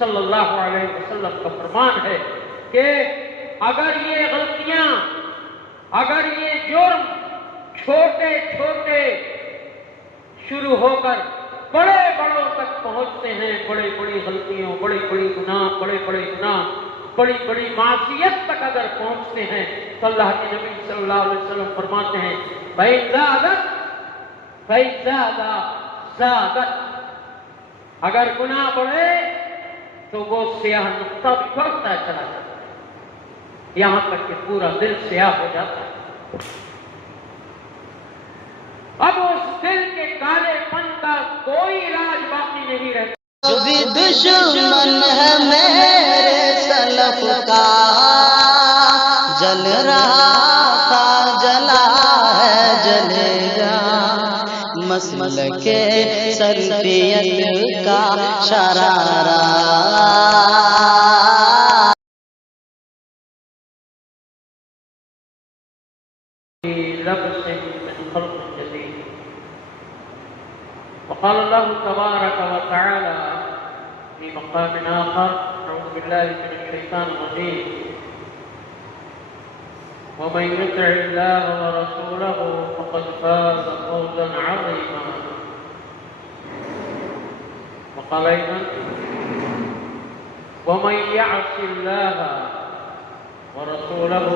صلی اللہ علیہ وسلم کا فرمان ہے کہ اگر یہ غلطیاں، اگر یہ جرم چھوٹے چھوٹے شروع ہو کر بڑے بڑوں تک پہنچتے ہیں، بڑی بڑی غلطیوں، بڑی بڑی گناہ، بڑی بڑی معصیت تک اگر پہنچتے ہیں تو اللہ کے نبی صلی اللہ علیہ وسلم فرماتے ہیں زادت، اگر گناہ بڑھے تو وہ سیاہ نقطہ بھی بڑھتا چلا جاتا ہے، یہاں تک کہ پورا دل سیاہ ہو جاتا ہے۔ اب اس دل کے کالے پن کا کوئی علاج باقی نہیں رہتا۔ جو بھی دشمن ہے میرے سلف کا، جل رہا تھا جلا ہے جلے گا، مسلک سلفیت کا شرارہ۔ وقال الله تبارك وتعالى في مقام آخر: أعوذ بالله من الشيطان الرجيم، ومن يطع الله ورسوله فقد فاز فوزا عظيما. وقال أيضا: ومن يعص الله ورسوله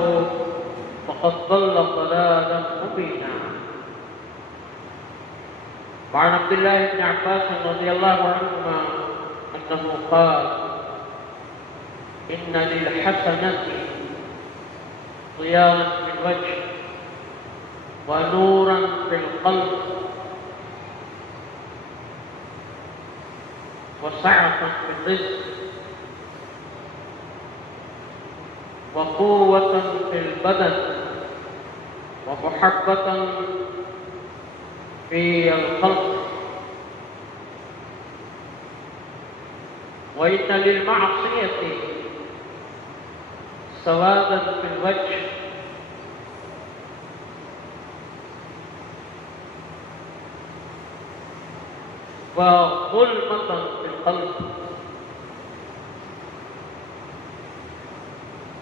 فقد ضل ضلالا مبينا. وعن عبد الله بن عباس رضي الله عنهما أنه قال: إن للحسنة ضياء في الوجه ونورا في القلب وسعة في الرزق وقوة في البدن ومحبة في الخلق. وإن للمعصية سوادا في الوجه وظلمة في القلب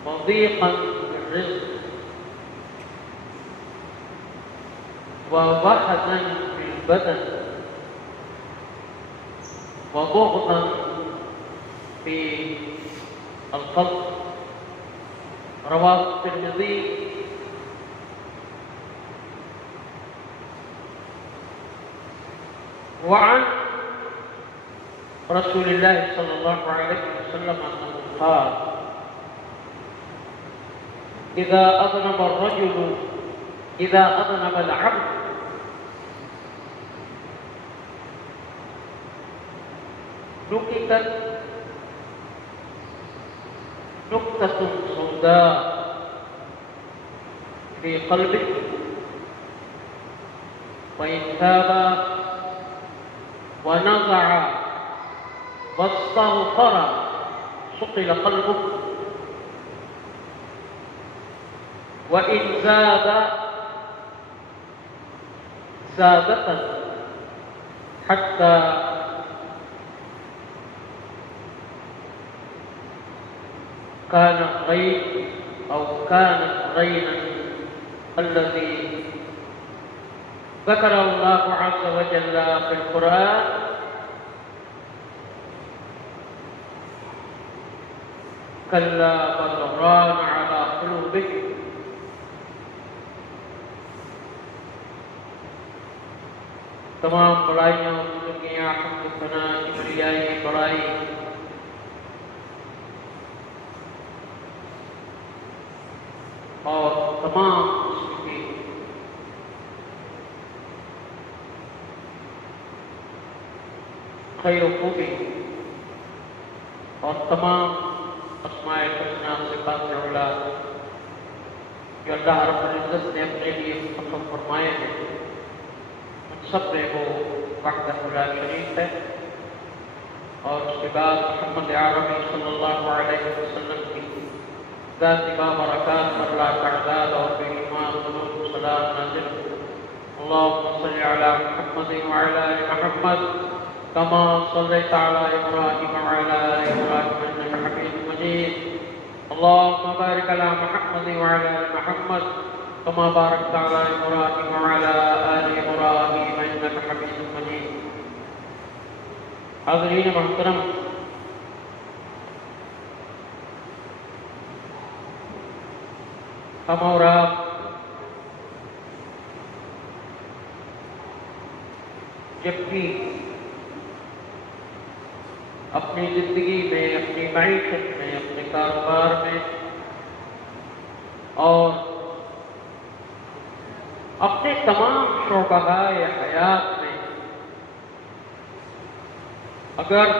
وضيقا في الرزق ووهنا في البدن وبغضا في القلب. رواه الترمذي. وعن رسول الله صلى الله عليه وسلم أنه قال: إذا أذنب العبد نكتت نكتة سوداء في قلبه، وإن تاب ونزع واستغفر صقل قلبه، وإن زاد زادة حتى كانت غينا الذي ذكر الله عز وجل في القرآن: كلا بل ران على قلوبهم. تمام بڑائیاں بزرگیاں حمد ثنا کبریائی بڑائی اور تمام اس کی خیر و خوبی اور تمام اسماء الحسنى صفات العلی جو اللہ رب العزت نے اپنے لیے مقرر فرمائے ہیں، ان سب میں وہ وحدہ لا شریک ہے، اور اس کے بعد محمد عربی صلی اللہ علیہ وسلم کی ذات بابرکات پر لا تعداد اور بے شمار درود و سلام نازل. اللهم صل على محمد وعلى آل محمد كما صليت على إبراهيم وعلى آل إبراهيم إنك حميد مجيد اللهم بارك على محمد وعلى آل محمد كما باركت على إبراهيم وعلى آل إبراهيم إنك حميد مجيد حاضرین محترم، ہم اور آپ جب بھی اپنی زندگی میں، اپنی معیشت میں، اپنے کاروبار میں اور اپنے تمام شعبۂ حیات میں اگر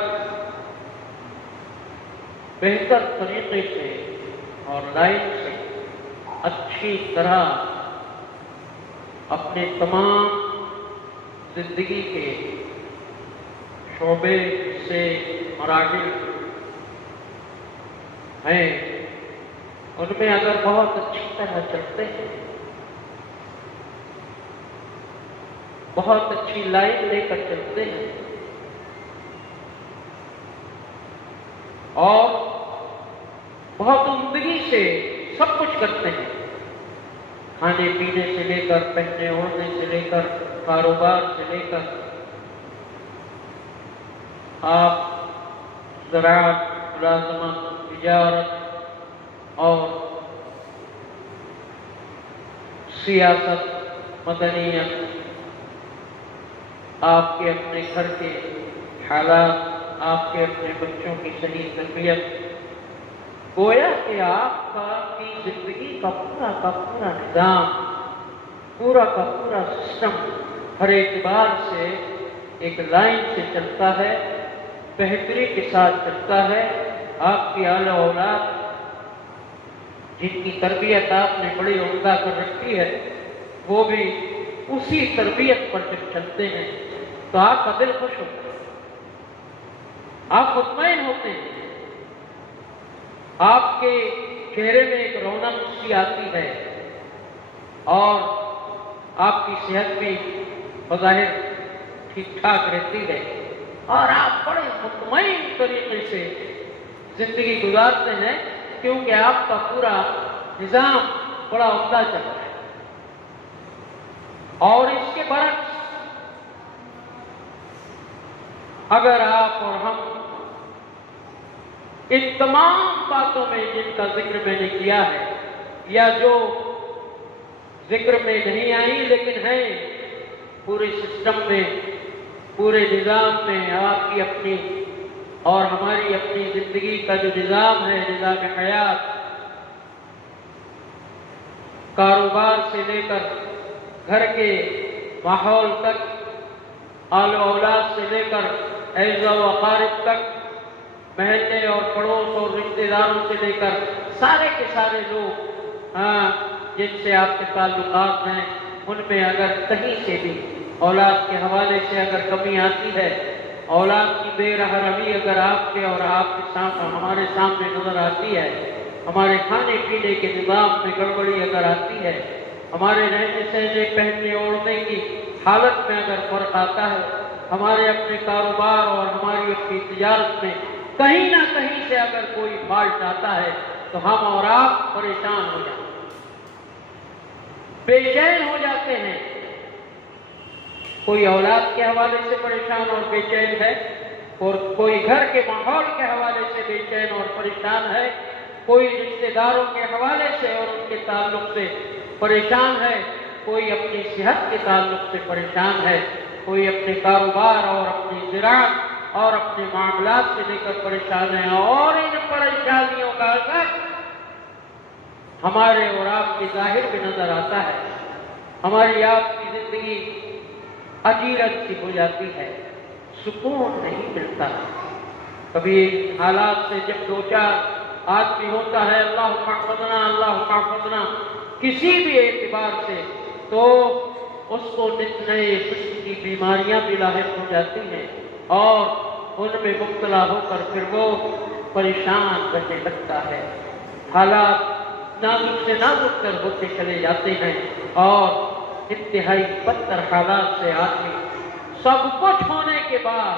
بہتر طریقے سے اور لائن سے اچھی طرح اپنے تمام زندگی کے شعبے سے مراحل ہیں ان میں اگر بہت اچھی طرح چلتے ہیں، بہت اچھی لائن لے کر چلتے ہیں اور بہت عمدگی سے سب کچھ کرتے ہیں، کھانے پینے سے لے کر پہننے اوڑھنے سے لے کر کاروبار سے لے کر آپ زراعت، ملازمت، تجارت اور سیاست، مدنیت، آپ کے اپنے گھر کے حالات، آپ کے اپنے بچوں کی صحیح تربیت، گویا کہ آپ کی زندگی کا پورا نظام، پورا کا پورا سسٹم ہر اعتبار سے ایک لائن سے چلتا ہے، بہتری کے ساتھ چلتا ہے۔ آپ کی اعلیٰ اولاد جن کی تربیت آپ نے بڑی عمدہ کر رکھی ہے، وہ بھی اسی تربیت پر جب چلتے ہیں تو آپ کا دل خوش ہوتا ہے، آپ مطمئن ہوتے ہیں، آپ کے چہرے میں ایک رونق سی آتی ہے اور آپ کی صحت بھی بظاہر ٹھیک ٹھاک رہتی ہے اور آپ بڑے مطمئن طریقے سے زندگی گزارتے ہیں، کیونکہ آپ کا پورا نظام بڑا عمدہ چل رہا ہے۔ اور اس کے برعکس اگر آپ اور ہم ان تمام باتوں میں جن کا ذکر میں نے کیا ہے یا جو ذکر میں نہیں آئی لیکن ہیں پورے سسٹم میں، پورے نظام میں، آپ کی اپنی اور ہماری اپنی زندگی کا جو نظام ہے، نظام حیات، کاروبار سے لے کر گھر کے ماحول تک، آل و اولاد سے لے کر اعزا و اقارب تک، محلے اور پڑوس اور رشتہ داروں سے لے کر سارے کے سارے لوگ جن سے آپ کے تعلقات ہیں، ان میں اگر کہیں سے بھی اولاد کے حوالے سے اگر کمی آتی ہے، اولاد کی بے رحمی اگر آپ کے اور آپ کے ساتھ ہمارے سامنے نظر آتی ہے، ہمارے کھانے پینے کے نظام میں گڑبڑی اگر آتی ہے، ہمارے رہنے سہنے، پہننے اوڑھنے کی حالت میں اگر فرق آتا ہے، ہمارے اپنے کاروبار اور ہماری اپنی تجارت میں کہیں نہ کہیں سے اگر کوئی فالٹ آتا ہے تو ہم اور آپ پریشان ہو جاتے ہیں، بے چین ہو جاتے ہیں۔ کوئی اولاد کے حوالے سے پریشان اور بے چین ہے، اور کوئی گھر کے ماحول کے حوالے سے بے چین اور پریشان ہے، کوئی رشتہ داروں کے حوالے سے اور ان کے تعلق سے پریشان ہے، کوئی اپنی صحت کے تعلق سے پریشان ہے، کوئی اپنے کاروبار اور اپنی زراعت اور اپنے معاملات سے لے کر پریشان ہے، اور ان پریشانیوں کا اثر ہمارے اور آپ کے ظاہر میں نظر آتا ہے۔ ہماری آپ کی زندگی اجیرت سی ہو جاتی ہے، سکون نہیں ملتا۔ کبھی حالات سے جب دو چار آدمی ہوتا ہے اللہم احفظنا اللہم احفظنا کسی بھی اعتبار سے، تو اس کو نت نئے قسم کی بیماریاں بھی لاحق ہو جاتی ہیں اور ان میں مبتلا ہو کر پھر وہ پریشان رہنے لگتا ہے۔ حالات نازک سے نازک تر ہوتے چلے جاتے ہیں اور انتہائی بدتر حالات سے آدمی سب کچھ ہونے کے بعد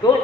2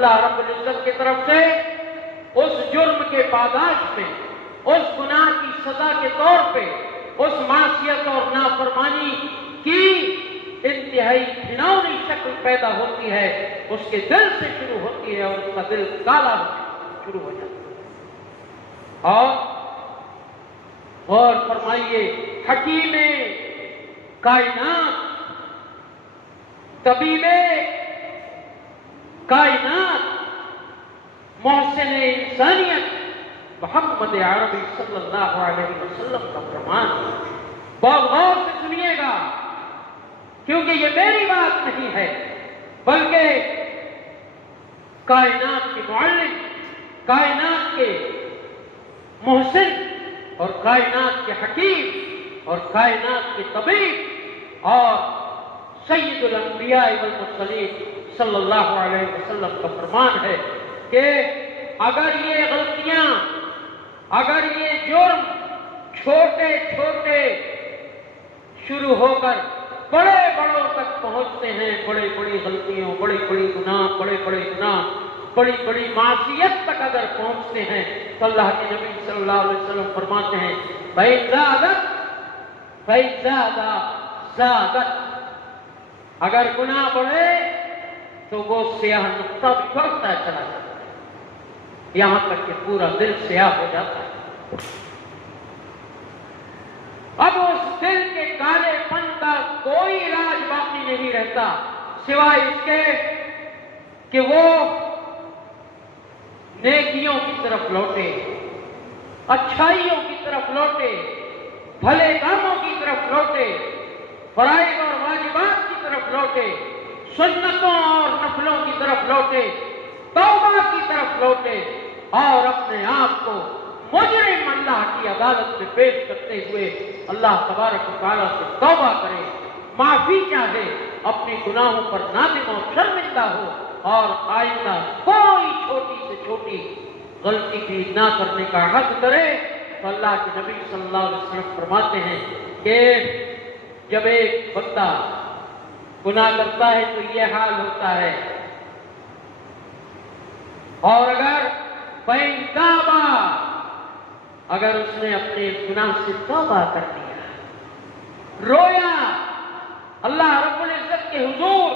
اللہ رب العزت کی طرف سے اس جرم کے پاداش میں، اس گناہ کی سزا کے طور پہ، اس معصیت اور نافرمانی کی انتہائی گھناؤنی شکل پیدا ہوتی ہے، اس کے دل سے شروع ہوتی ہے اور اس کا دل کالا شروع ہو جاتا ہے۔ اور غور فرمائیے، حکیم کائنات، طبیب کائنات، محسن انسانیت محمد عربی صلی اللہ علیہ وسلم کا فرمان، بہت غور سے سنیے گا، کیونکہ یہ میری بات نہیں ہے بلکہ کائنات کے معلم، کائنات کے محسن اور کائنات کے حکیم اور کائنات کے طبیب اور سید الانبیاء والمرسلین صلی اللہ علیہ وسلم کا فرمان ہے کہ اگر یہ غلطیاں، اگر یہ جرم چھوٹے چھوٹے شروع ہو کر بڑے بڑوں تک پہنچتے ہیں، بڑی بڑی غلطیوں، بڑی بڑی گناہ، بڑے بڑے گناہ، بڑی بڑی معصیت تک اگر پہنچتے ہیں تو اللہ کے نبی صلی اللہ علیہ وسلم فرماتے ہیں فَإِن زَادَتْ فَإِن زَادَتْ، اگر گناہ بڑھے تو وہ سیاہ نقطہ بھی بڑھتا چلا جاتا ہے، یہاں تک کہ پورا دل سیاہ ہو جاتا ہے۔ اب اس دل کے کالے پن کا کوئی علاج باقی نہیں رہتا سوائے اس کے کہ وہ نیکیوں کی طرف لوٹے، اچھائیوں کی طرف لوٹے، بھلے کاموں کی طرف لوٹے، فرائض اور واجبات کی طرف لوٹے، سنتوں اور نفلوں کی طرف لوٹے، توبہ کی طرف لوٹے اور اپنے آپ کو مجرم اللہ کی عدالت میں پیش کرتے ہوئے اللہ تبارک و تعالیٰ سے توبہ کرے، معافی چاہے، اپنی گناہوں پر نادم اور شرمندہ ہو اور آئندہ کوئی چھوٹی سے چھوٹی غلطی بھی نہ کرنے کا عہد کرے۔ تو اللہ کے نبی صلی اللہ علیہ وسلم فرماتے ہیں کہ جب ایک بندہ گناہ کرتا ہے تو یہ حال ہوتا ہے، اور اگر فَإِن تَابَ، اگر اس نے اپنے گناہ سے توبہ کر دیا، رویا اللہ رب العزت کے حضور،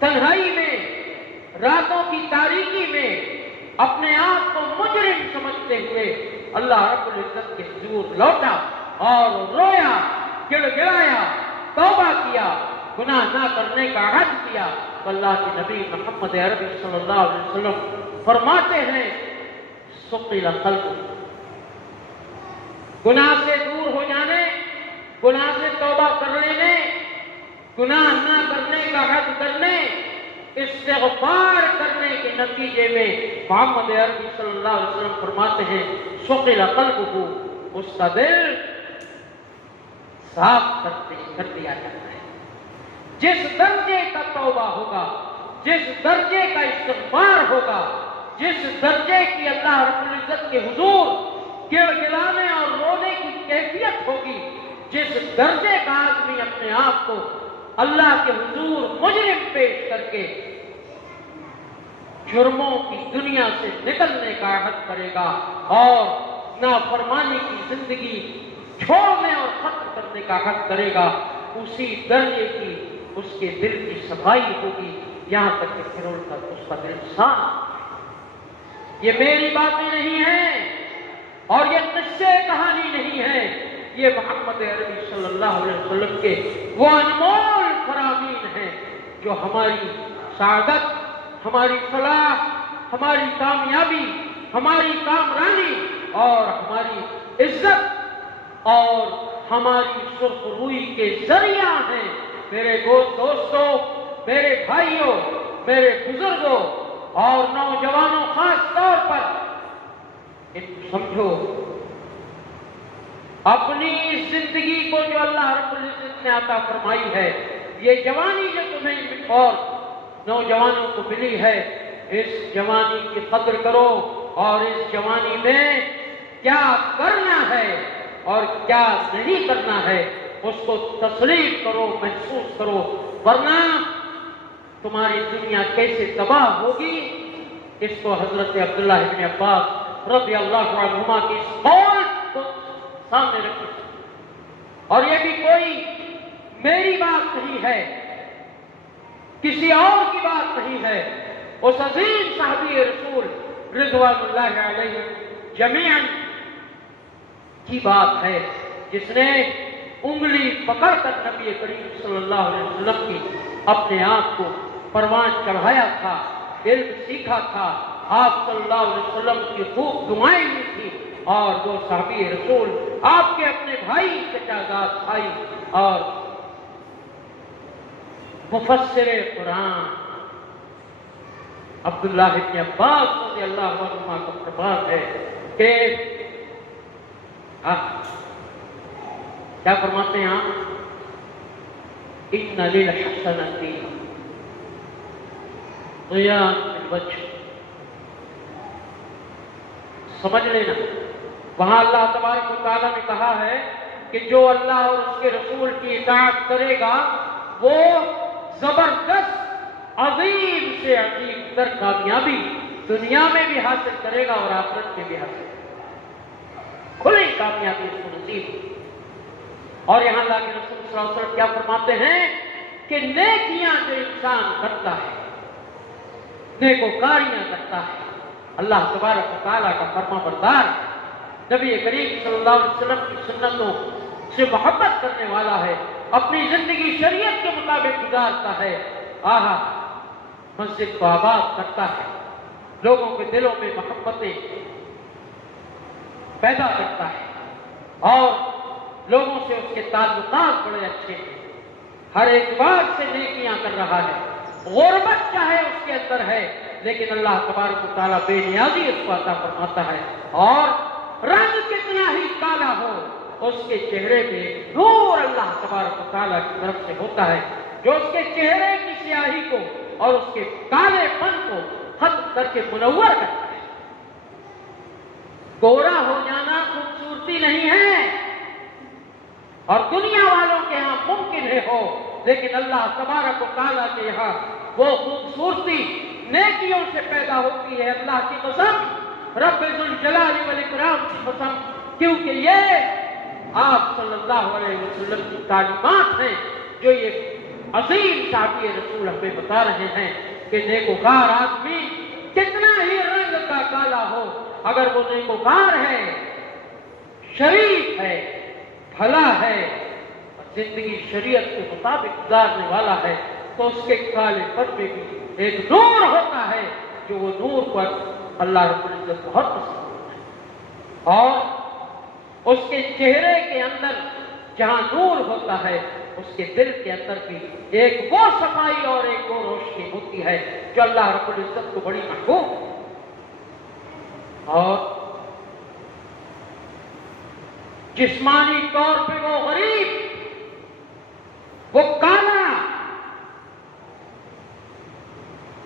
تنہائی میں، راتوں کی تاریکی میں اپنے آپ کو مجرم سمجھتے ہوئے اللہ رب العزت کے حضور لوٹا اور رویا، گڑ گڑایا، توبہ کیا، گناہ نہ کرنے کا عہد کیا، تو اللہ کے نبی محمد عربی صلی اللہ علیہ وسلم فرماتے ہیں سقل قلب، گناہ سے دور ہو جانے، گناہ سے توبہ کر لینے، گناہ نہ کرنے کا عہد کرنے، استغفار کرنے کے نتیجے میں محمد عربی صلی اللہ علیہ وسلم فرماتے ہیں سقل قلبہ، اس کا دل صاف کر دیا جاتا ہے۔ جس درجے کا توبہ ہوگا، جس درجے کا استغفار ہوگا، جس درجے کی اللہ رب العزت کے حضور گڑ گڑانے اور رونے کی کیفیت ہوگی، جس درجے کا آدمی اپنے آپ کو اللہ کے حضور مجرم پیش کر کے جرموں کی دنیا سے نکلنے کا عہد کرے گا اور نافرمانی کی زندگی چھوڑنے اور ختم کرنے کا عہد کرے گا، اسی درجے کی اس کے دل کی صفائی ہوگی، یہاں تک کہ پھر اس کا دل صاف۔ یہ میری باتیں نہیں ہیں اور یہ قصے کہانی نہیں ہے، یہ محمد عربی صلی اللہ علیہ وسلم کے وہ انمول فرامین ہیں جو ہماری سعادت، ہماری فلاح، ہماری کامیابی، ہماری کامرانی اور ہماری عزت اور ہماری سرخ روئی کے ذریعہ ہیں۔ میرے دوستوں، میرے بھائیوں، میرے بزرگوں اور نوجوانوں خاص طور پر ان کو سمجھو، اپنی اس زندگی کو جو اللہ رب العزت نے عطا فرمائی ہے، یہ جوانی جو تمہیں اور نوجوانوں کو ملی ہے، اس جوانی کی قدر کرو اور اس جوانی میں کیا کرنا ہے اور کیا نہیں کرنا ہے اس کو تسلیم کرو، محسوس کرو، ورنہ تمہاری دنیا کیسے تباہ ہوگی، اس کو حضرت عبداللہ ابن عباس رضی اللہ عنہما کی اس قول کو سامنے رکھیں۔ اور یہ بھی کوئی میری بات نہیں ہے، کسی اور کی بات نہیں ہے، اس عظیم صحابی رسول رضوان اللہ علیہ جمیعاً کی بات ہے، جس نے انگلی پکڑ کر نبی کریم صلی اللہ علیہ وسلم کی اپنے آپ کو پروان چڑھایا تھا، علم سیکھا تھا، آپ صلی اللہ علیہ وسلم کی خوب دعائیں لی تھی، اور وہ صحابی رسول آپ کے اپنے بھائی چچا زاد بھائی اور مفسر قرآن عبداللہ ابن عباس رضی اللہ عنہما کا فرمان ہے کہ کیا فرماتے ہیں آپ؟ اِنَّ لِلْحَسَنَةِ ضِيَاءً الْوَجْهِ، سمجھ لینا، وہاں اللہ تبارک و تعالیٰ نے کہا ہے کہ جو اللہ اور اس کے رسول کی اطاعت کرے گا وہ زبردست عظیم سے عظیم تر کامیابی دنیا میں بھی حاصل کرے گا اور آخرت میں بھی حاصل کرے گا، کھلی کامیابی اس کو نصیب ہوگی۔ اور یہاں اللہ کے رسول صلی اللہ علیہ وسلم کیا فرماتے ہیں کہ نیکیاں جو انسان کرتا ہے، نیکوکاریاں کرتا ہے، اللہ تبارک و تعالیٰ کا فرما بردار ہے، نبی کریم صلی اللہ علیہ وسلم کی سنتوں سے محبت کرنے والا ہے، اپنی زندگی شریعت کے مطابق گزارتا ہے، مسجد کو آباد کرتا ہے، لوگوں کے دلوں میں محبتیں پیدا کرتا ہے، اور لوگوں سے اس کے تعلقات بڑے اچھے ہیں، ہر اعتبار سے نیکیاں کر رہا ہے، غربت چاہے اس کے اندر ہے لیکن اللہ تبارک و تعالیٰ بے نیازی اس کو عطا فرماتا ہے، اور رنگ کتنا ہی کالا ہو اس کے چہرے پہ نور اللہ تبارک و تعالیٰ کی طرف سے ہوتا ہے، جو اس کے چہرے کی سیاہی کو اور اس کے کالے پن کو ختم کر کے منور کرتا ہے۔ گورا ہو جانا خوبصورتی نہیں ہے، اور دنیا والوں کے ہاں ممکن ہے ہو، لیکن اللہ تبارک و تعالیٰ کے یہاں وہ خوبصورتی نیکیوں سے پیدا ہوتی ہے، اللہ کی قسم، رب ذوالجلال والاکرام کی قسم، کیونکہ یہ آپ صلی اللہ علیہ وسلم کی تعلیمات ہیں جو یہ عظیم صحابی رسول ہمیں بتا رہے ہیں کہ نیکوکار آدمی کتنا ہی رنگ کا کالا ہو، اگر وہ نیکوکار ہے، شریف ہے، بھلا ہے اور زندگی شریعت کے مطابق گزارنے والا ہے، تو اس کے کالے پن میں بھی ایک نور ہوتا ہے، جو وہ نور پر اللہ رب العزت بہت پسند کرتا ہے، اور اس کے چہرے کے اندر جہاں نور ہوتا ہے اس کے دل کے اندر بھی ایک وہ صفائی اور ایک وہ روشنی ہوتی ہے جو اللہ رب العزت کو بڑی محبوب ہے۔ اور جسمانی طور پہ وہ غریب، وہ کالا،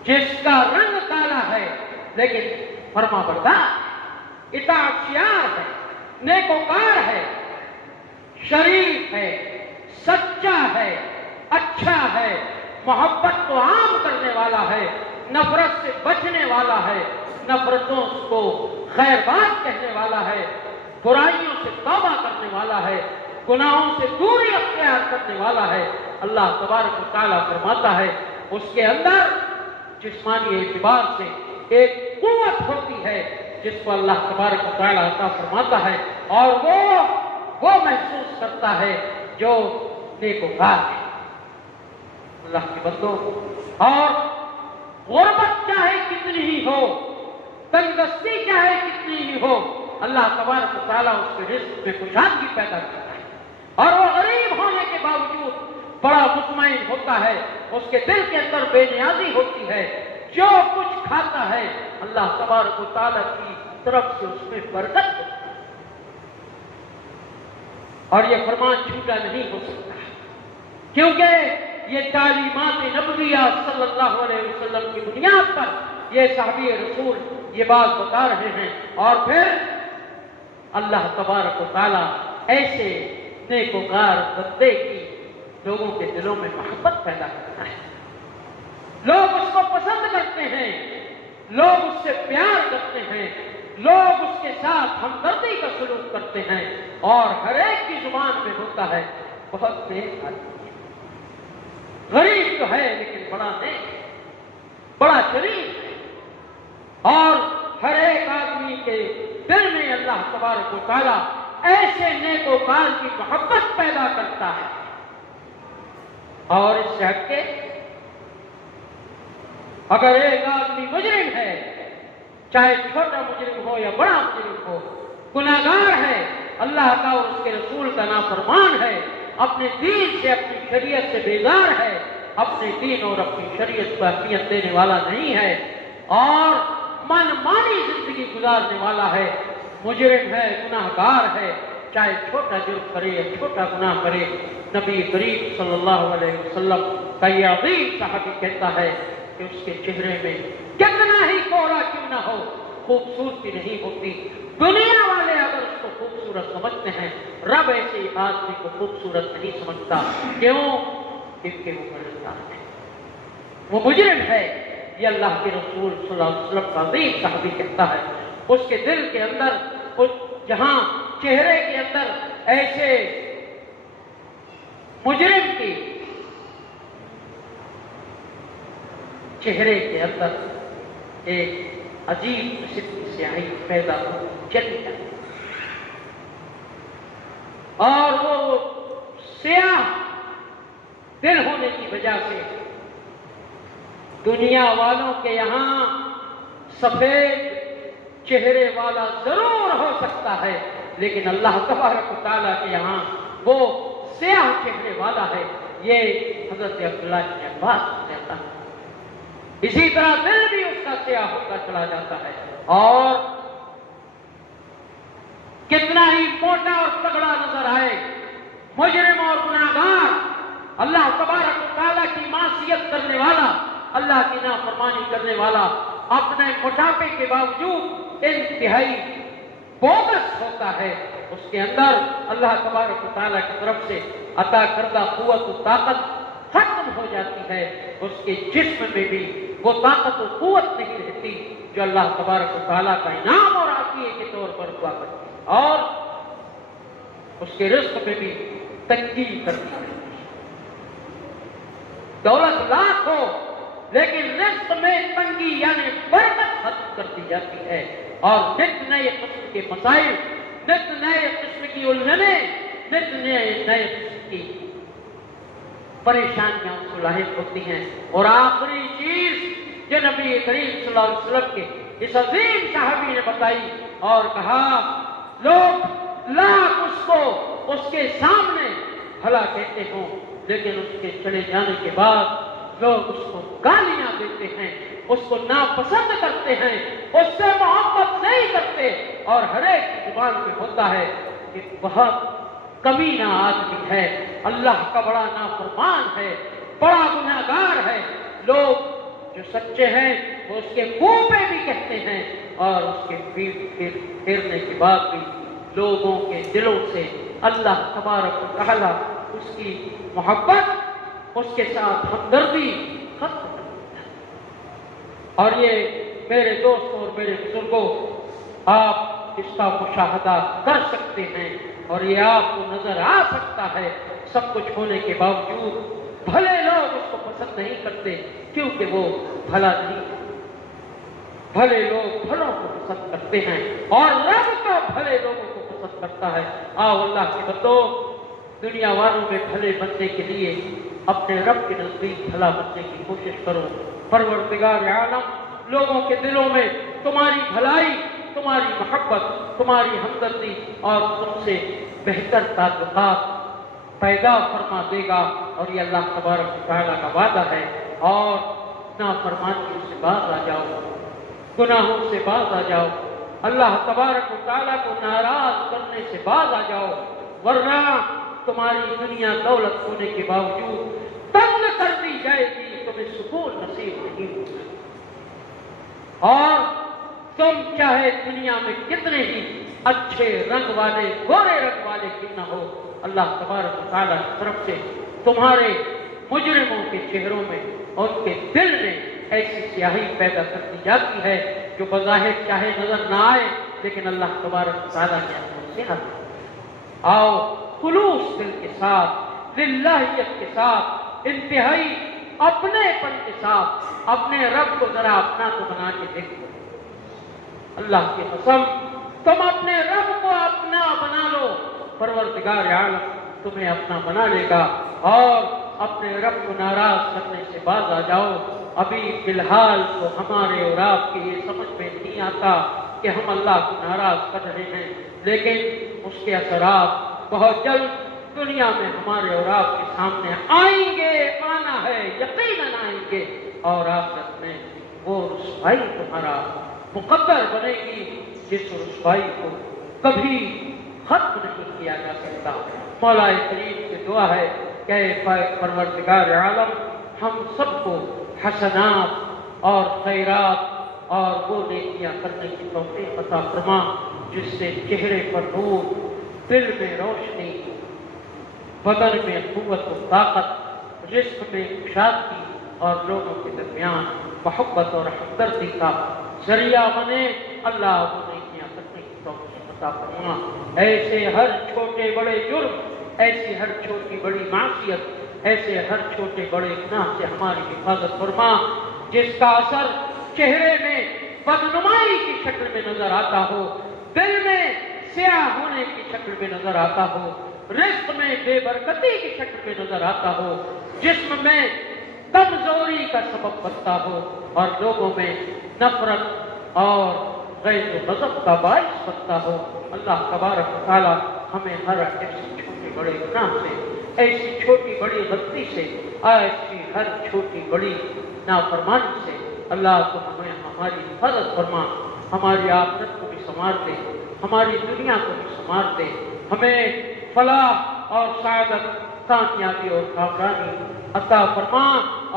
جس کا رنگ کالا ہے لیکن فرما بردار، اطاعتیار ہے، نیکوکار ہے، شریف ہے، سچا ہے، اچھا ہے، محبت کو عام کرنے والا ہے، نفرت سے بچنے والا ہے، نفرتوں کو خیر بات کہنے والا ہے، برائیوں سے توبہ کرنے والا ہے، گناہوں سے دوری اختیار کرنے والا ہے، اللہ تبارک و تعالیٰ فرماتا ہے اس کے اندر جسمانی اعتبار سے ایک قوت ہوتی ہے جس کو اللہ تبارک و تعالیٰ عطا فرماتا ہے، اور وہ محسوس کرتا ہے جو نیکوکار ہے۔ اللہ کے بندوں، اور غربت چاہے کتنی ہی ہو، تنگدستی چاہے کتنی ہی ہو، اللہ تبارک و تعالیٰ اس کے رزق میں خوشحالی پیدا کرتا ہے، اور وہ غریب ہونے کے باوجود بڑا مطمئن ہوتا ہے، اس کے دل کے اندر بے نیازی ہوتی ہے، جو کچھ کھاتا ہے اللہ تبارک و تعالیٰ کی طرف سے اس میں برکت ہوتی ہے، اور یہ فرمان جھوٹا نہیں ہو سکتا، کیونکہ یہ تعلیمات نبویہ صلی اللہ علیہ وسلم کی بنیاد پر یہ صحابی رسول یہ بات بتا رہے ہیں، اور پھر اللہ تبارک و تعالیٰ ایسے نیکوکار بندے کی لوگوں کے دلوں میں محبت پیدا کرتا ہے۔ لوگ اس کو پسند کرتے ہیں، لوگ اس سے پیار کرتے ہیں، لوگ اس کے ساتھ ہمدردی کا سلوک کرتے ہیں، اور ہر ایک کی زبان میں ہوتا ہے بہت نیک آدمی ہے، غریب تو ہے لیکن بڑا نیک ہے، بڑا شریف ہے، اور ہر ایک آدمی کے دل میں اللہ تبارک و تعالیٰ ایسے نیکوکار کی محبت پیدا کرتا ہے۔ اور اس سے ہٹ کے اگر ایک آدمی مجرم ہے، چاہے چھوٹا مجرم ہو یا بڑا مجرم ہو، گناہگار ہے، اللہ کا اور اس کے رسول کا نافرمان ہے، اپنے دین سے اپنی شریعت سے بیزار ہے، اپنے دین اور اپنی شریعت کو اہمیت دینے والا نہیں ہے، اور من مانی زندگی گزارنے والا ہے، مجرم ہے، گناہگار ہے، چاہے چھوٹا جرم کرے یا چھوٹا گناہ کرے، نبی کریم صلی اللہ علیہ وسلم کا یہ عظیم صحابی کہتا ہے کہ اس کے چہرے میں کتنا ہی کوڑا کیوں نہ ہو خوبصورتی نہیں ہوتی۔ دنیا والے اگر اس کو خوبصورت سمجھتے ہیں، رب ایسے آدمی کو خوبصورت نہیں سمجھتا۔ کیوں؟ کیونکہ وہ گنہگار ہے، وہ مجرم ہے۔ یہ اللہ کے رسول صلی اللہ علیہ وسلم کا عظیم صحابی کہتا ہے۔ اس کے دل کے اندر، جہاں چہرے کے اندر ایسے مجرم کی چہرے کے اندر ایک عجیب قسم کی سیاہی پیدا ہو چلی جاتی، اور وہ سیاہ دل ہونے کی وجہ سے دنیا والوں کے یہاں سفید چہرے والا ضرور ہو سکتا ہے، لیکن اللہ تبارک و تعالیٰ کے یہاں وہ سیاہ چہرے والا ہے۔ یہ حضرت عبداللہ بن عباس کہتا ہے۔ اسی طرح دل بھی اس کا سیاہ ہوتا چلا جاتا ہے، اور کتنا ہی موٹا اور تگڑا نظر آئے، مجرم اور گناہگار، اللہ تبارک و تعالیٰ کی معصیت کرنے والا، اللہ کی نافرمانی کرنے والا، اپنے موٹاپے کے باوجود انتہائی بوگس ہوتا ہے، اس کے اندر اللہ تبارک و تعالیٰ کی طرف سے عطا کردہ قوت و طاقت ختم ہو جاتی ہے، اس کے جسم میں بھی وہ طاقت و قوت نہیں رہتی جو اللہ تبارک و تعالیٰ کا انعام اور عطیے کے طور پر ہوا کرتی ہے، اور اس کے رزق میں بھی تنگی کرتی ہے۔ دولت لاکھ ہو لیکن رزق میں تنگی یعنی برکت ختم کر دی جاتی ہے، اور نت نئے قسم کے مسائل، نت نئے قسم کی الجھنیں، نت نئے قسم کی پریشانیاں اس کو لاحق ہوتی ہیں۔ اور آخری چیز جو نبی کریم صلی اللہ علیہ وسلم کے اس عظیم صحابی نے بتائی اور کہا، لوگ لاکھ اس کو اس کے سامنے بھلا کہتے ہوں، لیکن اس کے چلے جانے کے بعد لوگ اس کو گالیاں دیتے ہیں، اس کو ناپسند کرتے ہیں، اس سے محبت نہیں کرتے، اور ہر ایک کی زبان میں ہوتا ہے کہ بہت کمینہ آدمی ہے، اللہ کا بڑا نافرمان ہے، بڑا گناہگار ہے۔ لوگ جو سچے ہیں وہ اس کے منہ پہ بھی کہتے ہیں، اور اس کے پھرنے کے بعد بھی لوگوں کے دلوں سے اللہ تبارک و تعالی اس کی محبت، اس کے ساتھ ہمدردی ختم کر دیتا ہے۔ اور یہ میرے دوستوں اور میرے بزرگوں، آپ اس کا مشاہدہ کر سکتے ہیں، اور یہ آپ کو نظر آ سکتا ہے، سب کچھ ہونے کے باوجود بھلے لوگ اس کو پسند نہیں کرتے، کیونکہ وہ بھلا نہیں ہے۔ بھلے لوگ بھلوں کو پسند کرتے ہیں، اور رب تو بھلے لوگوں کو پسند کرتا ہے۔ آؤ اللہ کے بندو، دنیا والوں میں بھلے بننے کے لیے اپنے رب کے نزدیک بھلا بننے کی کوشش کرو۔ پروردگار عالم لوگوں کے دلوں میں تمہاری بھلائی، تمہاری محبت، تمہاری ہمدردی اور تم سے بہتر تعلقات پیدا فرما دے گا، اور یہ اللہ تبارک و تعالیٰ کا وعدہ ہے۔ اور نافرمانیوں سے باز آ جاؤ، گناہوں سے باز آ جاؤ، اللہ تبارک و تعالیٰ کو ناراض کرنے سے باز آ جاؤ، ورنہ تمہاری دنیا دولت ہونے کے باوجود تنگ کر دی جائے گی، تمہیں سکون نصیب نہیں ہوگا، اور تم چاہے دنیا میں کتنے ہی اچھے رنگ والے، گورے رنگ والے کیوں نہ ہو، اللہ تبارک و تعالیٰ کی طرف سے تمہارے مجرموں کے چہروں میں اور ان کے دل میں ایسی سیاہی پیدا کر دی جاتی ہے جو بظاہر چاہے نظر نہ آئے لیکن اللہ تبارک و تعالیٰ نے اپنے سے آؤ خلوص دل کے ساتھ، للہیت کے ساتھ، انتہائی اپنے پن کے ساتھ اپنے رب کو ذرا اپنا تو بنا کے دیکھو۔ اللہ کی قسم تم اپنے رب کو اپنا بنا لو، پروردگار عالم تمہیں اپنا بنا لے گا، اور اپنے رب کو ناراض کرنے سے باز آ جاؤ۔ ابھی فی الحال تو ہمارے اور آپ کے یہ سمجھ میں نہیں آتا کہ ہم اللہ کو ناراض کر رہے ہیں، لیکن اس کے اثرات بہت جلد دنیا میں ہمارے اور آپ کے سامنے آئیں گے، آنا ہے، یقیناً آئیں گے، اور آخرت میں وہ رسوائی تمہارا مقدر بنے گی جس رسوائی کو کبھی ختم نہیں کیا جا سکتا۔ مولا کریم سے دعا ہے کہ اے پروردگار عالم ہم سب کو حسنات اور خیرات اور وہ نیکیاں کرنے کی توفیق عطا فرما جس سے چہرے پر نور، دل میں روشنی، بدن میں قوت و طاقت، رزق میں کشادگی اور لوگوں کے درمیان محبت اور ہمدردی کا ذریعہ بنے۔ اللہ وہ نیکیاں کرنے کی توفیق عطا فرما۔ ایسے ہر چھوٹے بڑے جرم، ایسی ہر چھوٹی بڑی معصیت، ایسے ہر چھوٹے بڑے گناہ سے ہماری حفاظت فرما جس کا اثر چہرے میں بدنمائی کی شکل میں نظر آتا ہو، دل میں سیاہ ہونے کی شکل میں نظر آتا ہو، رزق میں بے برکتی کی شکل میں نظر آتا ہو، جسم میں کمزوری کا سبب بنتا ہو، اور لوگوں میں نفرت اور غیظ و غضب کا باعث بنتا ہو۔ اللہ تبارک و تعالی ہمیں ہر ایسی چھوٹے بڑے گناہ سے، ایسی چھوٹی بڑی غلطی سے، ایسی ہر چھوٹی بڑی نافرمانی سے اللہ کو ہمیں ہماری حفاظت فرما، ہماری آخرت کو بھی سنوار دے، ہماری دنیا کو بھی سنوار دے، ہمیں فلاح اور سعادت، کامیابی اور کامرانی عطا فرما،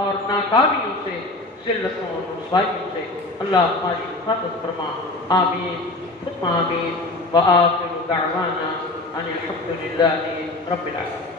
اور ناکامیوں سے، ذلتوں اور رسوائیوں سے اللہ ہماری حفاظت فرما۔ آمین ثم آمین، وآخر دعوانا ان الحمد للہ رب العالمین۔